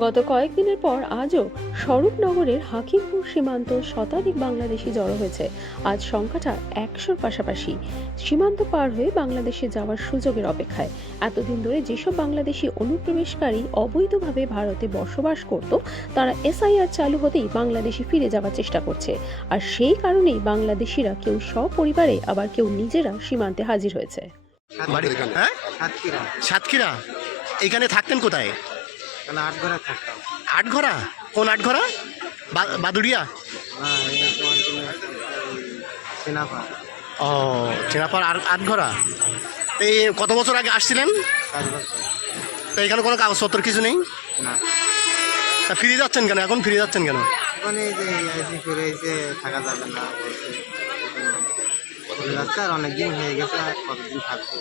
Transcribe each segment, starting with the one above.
গত কয়েকদিনের পর আজও স্বরূপনগরের হাকিমপুর সীমান্ত শতাধিক বাংলাদেশি জড়ো হয়েছে। আজ সংখ্যাটা একশোর পাশাপাশি। সীমান্ত পার হয়ে বাংলাদেশে যাওয়ার সুযোগের অপেক্ষায়। এতদিন ধরে যেসব বাংলাদেশি অনুপ্রবেশকারী অবৈধভাবে ভারতে বসবাস করত তারা এসআইআর চালু হতেই বাংলাদেশে ফিরে যাওয়ার চেষ্টা করছে। আর সেই কারণেই বাংলাদেশিরা কেউ সপরিবারে আবার কেউ নিজেরা সীমান্তে হাজির হয়েছে। হ্যাঁ? সাতক্ষীরা। এইখানে থাকতেন কোথায়? আটঘরা কোন আটঘরা বা- বাদুড়িয়া? ও চেনাপার আর আটঘরা এই কত বছর আগে আসছিলেন? তো এখানে কোনো কাগজপত্র কিছু নেই? না। তা ফিরে যাচ্ছেন কেন? এখন ফিরে যাচ্ছেন কেন? থাকা যাবে না বলছে। আর অনেক দিন হয়ে গেছে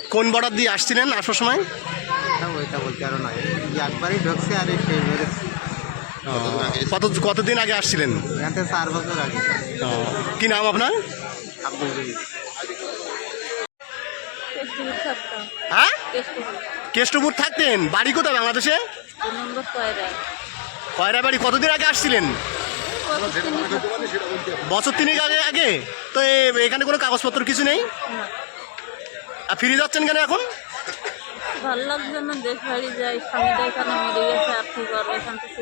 কোন বর্ডার দিয়ে আসছিলেন আসার সময়? ওইটা বলতে আরও নয়। যে একবারই ঢুকছে আর এই কত কতদিন আগে আসছিলেন? এখান থেকে চার বছর আগে। কি নাম আপনার? আব্দুল কেষ্টপুর হ্যাঁ? কেষ্টপুর থাকতেন। বাড়ি কোথায় বাংলাদেশে? কয়রা। বাড়ি কতদিন আগে আসছিলেন? বছর তিনেক আগে আগে? তো এখানে কোনো কাগজপত্র কিছু নেই? আর ফিরে যাচ্ছেন কেন এখন? ভালো লাগছে না দেশ বাড়ি যাই স্বামীটা এখানে মরে গেছে আর কি করবে এখান থেকে।